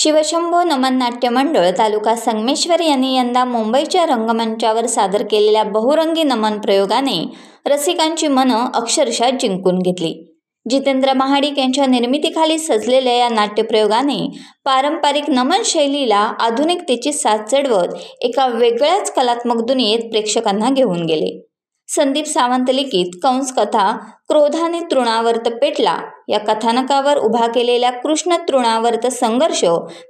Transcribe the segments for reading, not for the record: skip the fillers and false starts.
शिवशंभो नमन नाट्य मंडळ तालुका संगमेश्वर यांनी यंदा मुंबईच्या रंगमंचावर सादर केलेल्या बहुरंगी नमन प्रयोगाने रसिकांची मनं अक्षरशः जिंकून घेतली। जितेंद्र महाडिक यांच्या निर्मितीखाली सजलेल्या या नाट्यप्रयोगाने पारंपरिक नमन शैलीला आधुनिकतेची साथ चढवत एका वेगळ्याच कलात्मक दुनियेत प्रेक्षकांना घेऊन गेले। संदीप सावंत लिखित कंस कथा क्रोधाने तृणावर्त पेटला या कथानकावर उभा केलेला कृष्ण तृणावर्त संघर्ष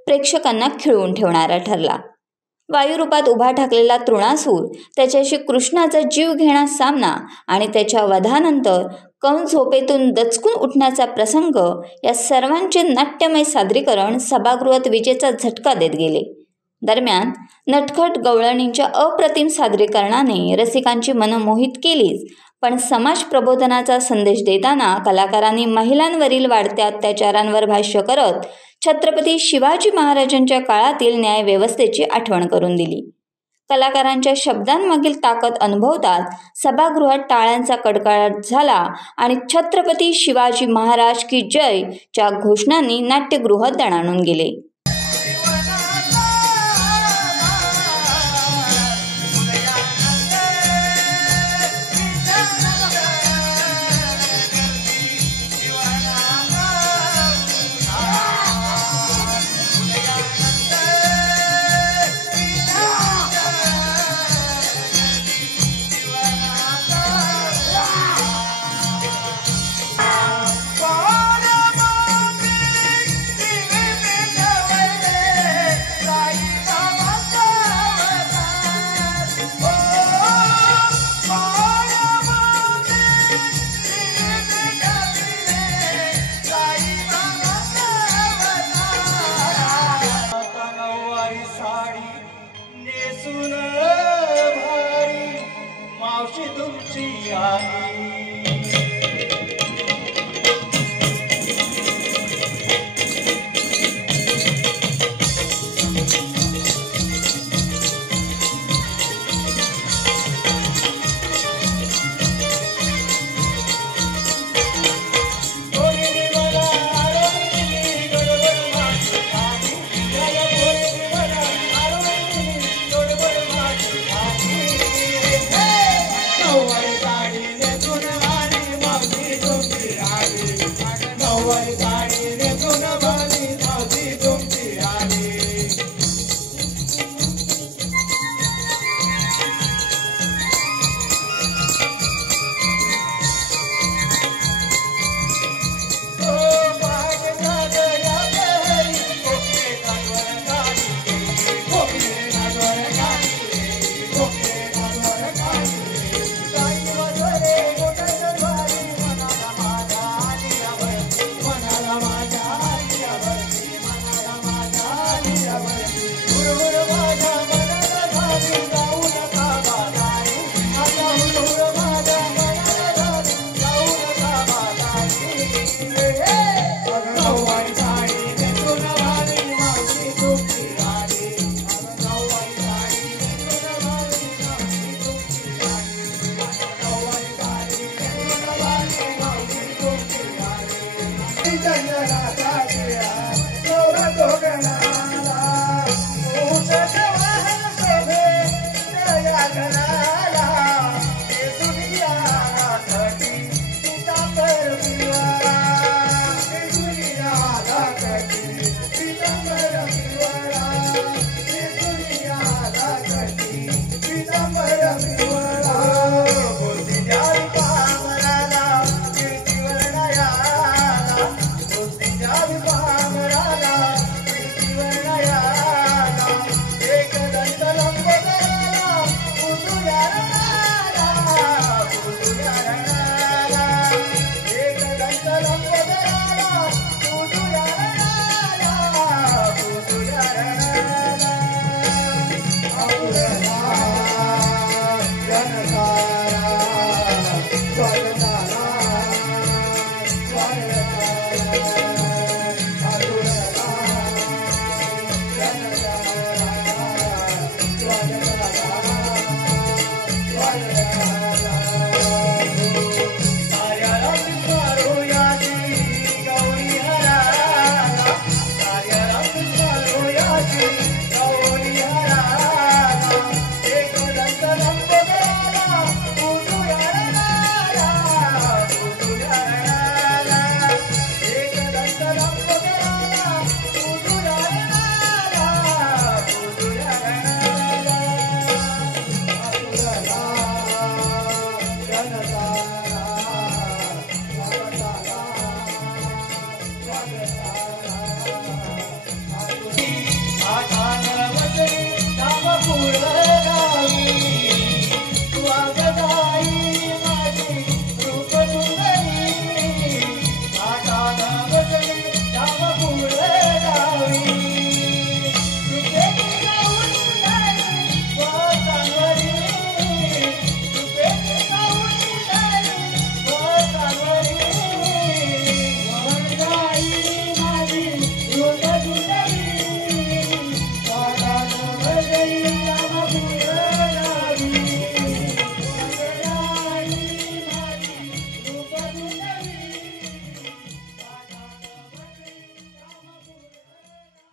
प्रेक्षकांना खिळवून ठेवणारा ठरला। वायुरूपात उभा ठाकलेला तृणासूर, त्याच्याशी कृष्णाचा जीव घेणा सामना आणि त्याच्या वधानंतर कंस झोपेतून दचकून उठण्याचा प्रसंग या सर्वांचे नाट्यमय सादरीकरण सभागृहात विजेचा झटका देत गेले। दरम्यान नटखट गवळणींच्या अप्रतिम सादरीकरणाने रसिकांची मनं मोहित केलीच, पण समाज प्रबोधनाचा संदेश देताना कलाकारांनी महिलांवरील वाढत्या अत्याचारांवर भाष्य करत छत्रपती शिवाजी महाराजांच्या काळातील न्यायव्यवस्थेची आठवण करून दिली। कलाकारांच्या शब्दांमागील ताकद अनुभवताच सभागृहात टाळ्यांचा कडकडाट झाला आणि छत्रपती शिवाजी महाराज की जय च्या घोषणांनी नाट्यगृह दणाणून गेले।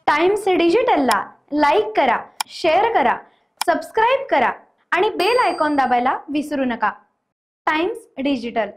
टाइम्स डिजिटलला लाईक करा, शेअर करा, सबस्क्राईब करा आणि बेल आयकॉन दाबायला विसरू नका. Times digital.